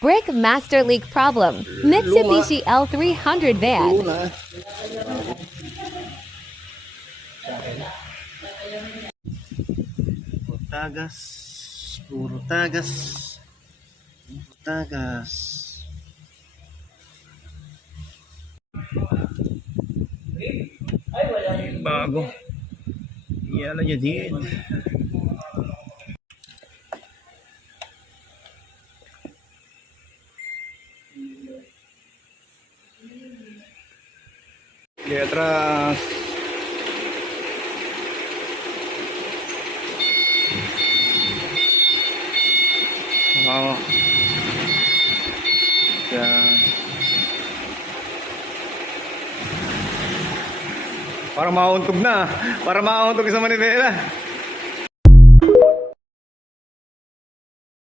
Brake Master Leak Problem. Mitsubishi L300 van. Una. Puro tagas. Puro tagas. Puro tagas. Bago. Yan aja din. Di atrás. Wow. Yan. Para mauntog na. Para mauntog sa Manila.